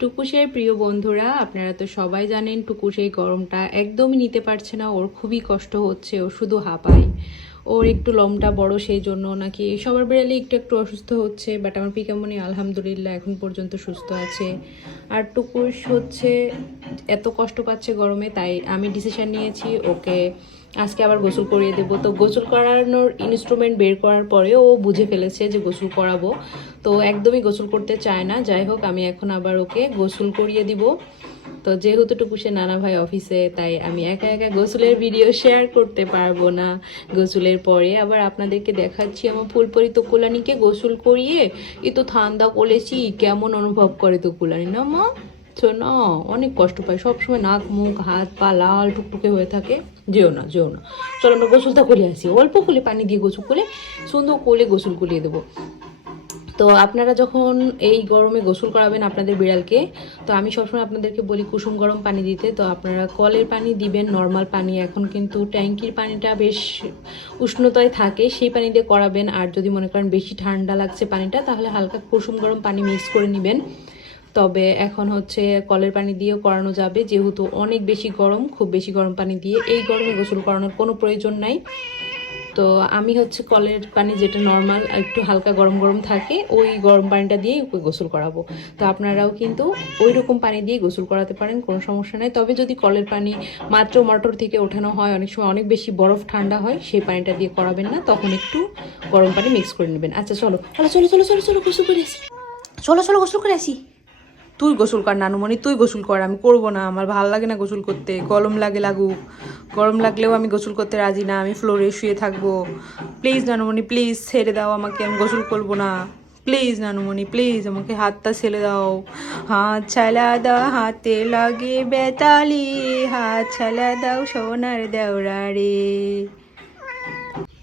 টুকুসের প্রিয় বন্ধুরা, আপনারা তো সবাই জানেন টুকুশ এই গরমটা একদমই নিতে পারছে না, ওর খুবই কষ্ট হচ্ছে, ও শুধু হাঁপায়। ওর একটু লমটা বড় সেই জন্য নাকি সবার বেড়ালে একটু একটু অসুস্থ হচ্ছে বাট আমার পিকামনি আলহামদুলিল্লাহ এখন পর্যন্ত সুস্থ আছে। আর টুকুস হচ্ছে এত কষ্ট পাচ্ছে গরমে, তাই আমি ডিসিশন নিয়েছি ওকে আজকে আবার গোসল করিয়ে দেবো। তো গোসল করানোর ইনস্ট্রুমেন্ট বের করার পরে ও বুঝে ফেলেছে যে গোসল করাবো। তো একদমই গোসল করতে চায় না। যাই হোক, আমি এখন আবার ওকে গোসল করিয়ে দিব। তো যেহেতু টুকুসে নানা ভাই অফিসে তাই আমি একা একা গোসলের ভিডিও শেয়ার করতে পারব না। গোসলের পরে আবার আপনাদেরকে দেখাচ্ছি আমার ফুলপরি তুকুলানিকে গোসল করিয়ে। এ তো ঠান্ডা করেছি কেমন অনুভব করে তুকুলানি, না মা? শোনো অনেক কষ্ট পায় সবসময় নাক, মুখ, হাত, পা লাল টুকটুকে হয়ে থাকে। যেও না যেও না। চলো আমরা গোসলটা করে আসি। অল্প করে পানি দিয়ে গোসল করে সুন্দর করে গোসল করিয়ে দেবো। তো আপনারা যখন এই গরমে গোসল করাবেন আপনাদের বিড়ালকে, তো আমি সবসময় আপনাদেরকে বলি কুসুম গরম পানি দিতে। তো আপনারা কলের পানি দিবেন, নর্মাল পানি। এখন কিন্তু ট্যাঙ্কির পানিটা বেশ উষ্ণতায় থাকে, সেই পানি দিয়ে করাবেন। আর যদি মনে করেন বেশি ঠান্ডা লাগছে পানিটা, তাহলে হালকা কুসুম গরম পানি মিক্স করে নেবেন। তবে এখন হচ্ছে কলের পানি দিয়েও করানো যাবে। যেহেতু অনেক বেশি গরম, খুব বেশি গরম পানি দিয়ে এই গরমে গোসল করানোর কোনো প্রয়োজন নাই। তো আমি হচ্ছে কলের পানি যেটা নর্মাল একটু হালকা গরম গরম থাকে, ওই গরম পানিটা দিয়েই ওকে গোসল করাবো। তো আপনারাও কিন্তু ওই রকম পানি দিয়ে গোসল করাতে পারেন, কোনো সমস্যা নেই। তবে যদি কলের পানি মাত্র মোটর থেকে ওঠানো হয়, অনেক সময় অনেক বেশি বরফ ঠান্ডা হয়, সেই পানিটা দিয়ে করাবেন না, তখন একটু গরম পানি মিক্স করে নেবেন। আচ্ছা চলো। চলো চলো চলো চলো চলো, গোসল করে আসি। চলো চলো, গোসল করে আসি। তুই গোসল কর নানুমণি, তুই গোসল কর, আমি করব না, আমার ভালো লাগে না গোসল করতে, গরম লাগে লাগুক। গরম লাগলেও আমি গোসল করতে রাজি না, আমি ফ্লোরে শুয়ে থাকব। প্লিজ নানুমণি প্লিজ ছেড়ে দাও আমাকে, আমি গোসল করব না। প্লিজ নানুমণি প্লিজ আমাকে হাতটা ছেড়ে দাও। হাত ছালা দাও, হাতে লাগে বেতালি, হাত ছালা দাও সোনার দেওরা রে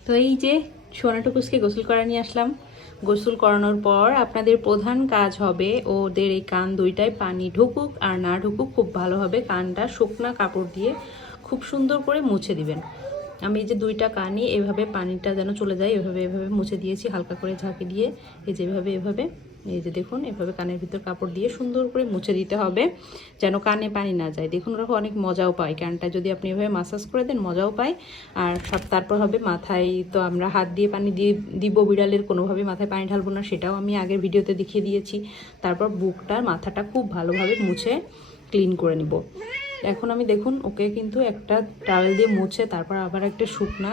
তো এই যে সোনাটুকুসকে গোসল করা নিয়ে আসলাম। গোসল করানোর পর আপনাদের প্রধান কাজ হবে ওদের এই কান দুইটায় পানি ঢুকুক আর না ঢুকুক, খুব ভালোভাবে কানটা শুকনা কাপড় দিয়ে খুব সুন্দর করে মুছে দিবেন। আমি এই যে দুইটা কানই এভাবে পানিটা যেন চলে যায়, এভাবে এভাবে মুছে দিয়েছি, হালকা করে ঝাঁকি দিয়ে, এই যেভাবে এভাবে। এই যে দেখুন, এভাবে কানের ভিতর কাপড় দিয়ে সুন্দর করে মুছে দিতে হবে, যেন কানে পানি না যায়। দেখুন, ওরা অনেক মজাও পায়। কানটা যদি আপনি এভাবে মাসাজ করে দেন, মজাও পায়। আর সব, তারপর হবে মাথায় তো আমরা হাত দিয়ে পানি দিয়ে দিব, বিড়ালের কোনোভাবে মাথায় পানি ঢালবো না, সেটাও আমি আগের ভিডিওতে দেখিয়ে দিয়েছি। তারপর বুকটার মাথাটা খুব ভালোভাবে মুছে ক্লিন করে নিব। এখন আমি দেখুন, ওকে কিন্তু একটা টাওয়েল দিয়ে মুছে, তারপর আবার একটা শুকনা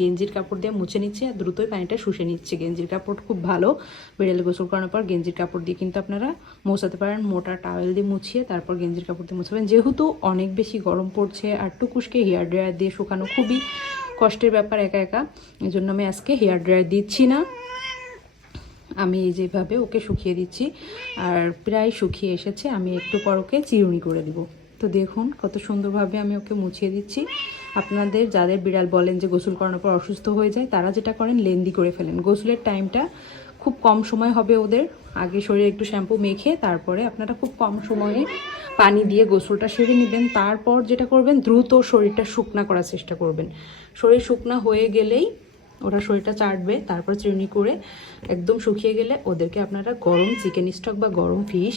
গেঞ্জির কাপড় দিয়ে মুছে নিচ্ছে আর দ্রুতই পানিটা শুষে নিচ্ছে। গেঞ্জির কাপড় খুব ভালো, বেড়ালে গোসল করানোর পর গেঞ্জির কাপড় দিয়ে কিন্তু আপনারা মোছাতে পারেন। মোটা টাওয়েল দিয়ে মুছিয়ে তারপর গেঞ্জির কাপড় দিয়ে মুছাবেন। যেহেতু অনেক বেশি গরম পড়ছে আর টুকুসকে হেয়ার ড্রায়ার দিয়ে শুকানো খুবই কষ্টের ব্যাপার একা একা এই জন্য আমি আজকে হেয়ার ড্রায়ার দিচ্ছি না। আমি এই যেভাবে ওকে শুকিয়ে দিচ্ছি আর প্রায় শুকিয়ে এসেছে, আমি একটু পর ওকে চিরুনি করে দিব। তো দেখুন কত সুন্দরভাবে আমি ওকে মুছিয়ে দিচ্ছি। আপনাদের যাদের বিড়াল বলেন যে গোসল করানোর পর অসুস্থ হয়ে যায়, তারা যেটা করেন, লেন্দি করে ফেলেন। গোসলের টাইমটা খুব কম সময় হবে ওদের। আগে শরীরে একটু শ্যাম্পু মেখে তারপরে আপনারা খুব কম সময়ে পানি দিয়ে গোসলটা সেরে নেবেন। তারপর যেটা করবেন, দ্রুত শরীরটা শুকনা করার চেষ্টা করবেন। শরীর শুকনা হয়ে গেলেই ওরা শরীরটা চাটবে, তারপর চিরুনি করে একদম শুকিয়ে গেলে ওদেরকে আপনারা গরম চিকেন স্টক বা গরম ফিশ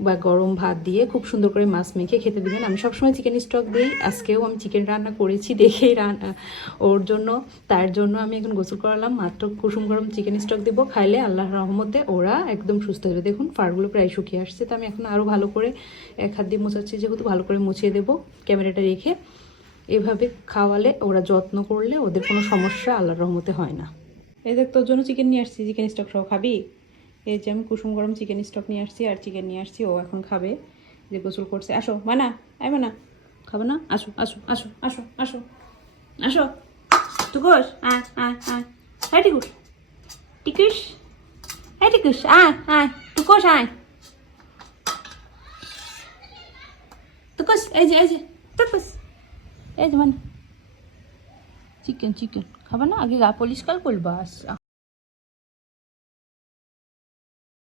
বা গরম ভাত দিয়ে খুব সুন্দর করে মাছ মেখে খেতে দেবেন। আমি সবসময় চিকেন স্টক দিই। আজকেও আমি চিকেন রান্না করেছি, দেখেই রান্না। ওর জন্য, তার জন্য আমি এখন গোসল করালাম। মাত্র কুসুম গরম চিকেন স্টক দিব। খাইলে আল্লাহর রহমতে ওরা একদম সুস্থ হবে দেখুন ফাড়গুলো প্রায় শুকিয়ে আসছে। তো আমি এখন আরও ভালো করে এক হাত দিয়ে মোছাচ্ছি, যেহেতু ভালো করে মুছিয়ে দেবো ক্যামেরাটা রেখে। এভাবে খাওয়ালে ওরা যত্ন করলে ওদের কোনো সমস্যা আল্লাহর রহমতে হয় না। এই দেখ, তোর জন্য চিকেন নিয়ে আসছি। চিকেন স্টক সহ খাবি? এই যে আমি কুসুম গরম চিকেন স্টক নিয়ে আসছি আর চিকেন নিয়ে আসছি, ও এখন খাবে। যে গোসল করছে। আসো মানা আই মানা খাব না? আসো আসো আসো আসো আসো আসো। টুকুস আয় আয় আয়। হ্যাঁ টিকুস। আয় আয় টুকুস আয় টুকুস এই যে এই যে এই যে মানে চিকেন চিকেন। খাবে না? আগে গা পরিষ্কার করবা